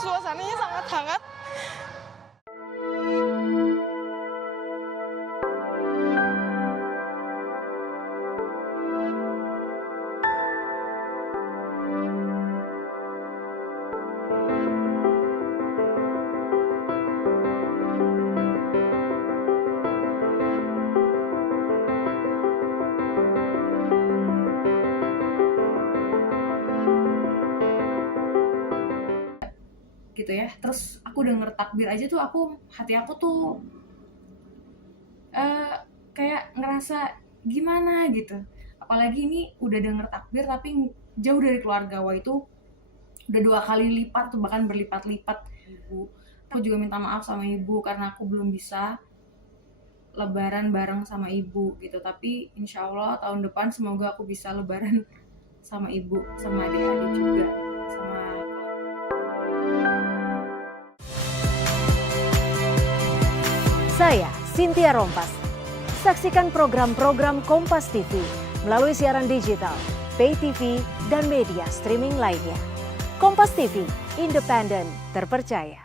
suasananya sangat hangat. Gitu ya. Terus aku denger takbir aja tuh hati aku tuh kayak ngerasa gimana gitu. Apalagi ini udah denger takbir tapi jauh dari keluarga. Wah, itu udah 2 kali lipat tuh, bahkan berlipat-lipat. Ibu, aku juga minta maaf sama ibu karena aku belum bisa lebaran bareng sama ibu gitu. Tapi insya Allah tahun depan semoga aku bisa lebaran sama ibu, sama adik-adik juga, sama. Saya Cynthia Rompas. Saksikan program-program Kompas TV melalui siaran digital, pay TV, dan media streaming lainnya. Kompas TV, independen, terpercaya.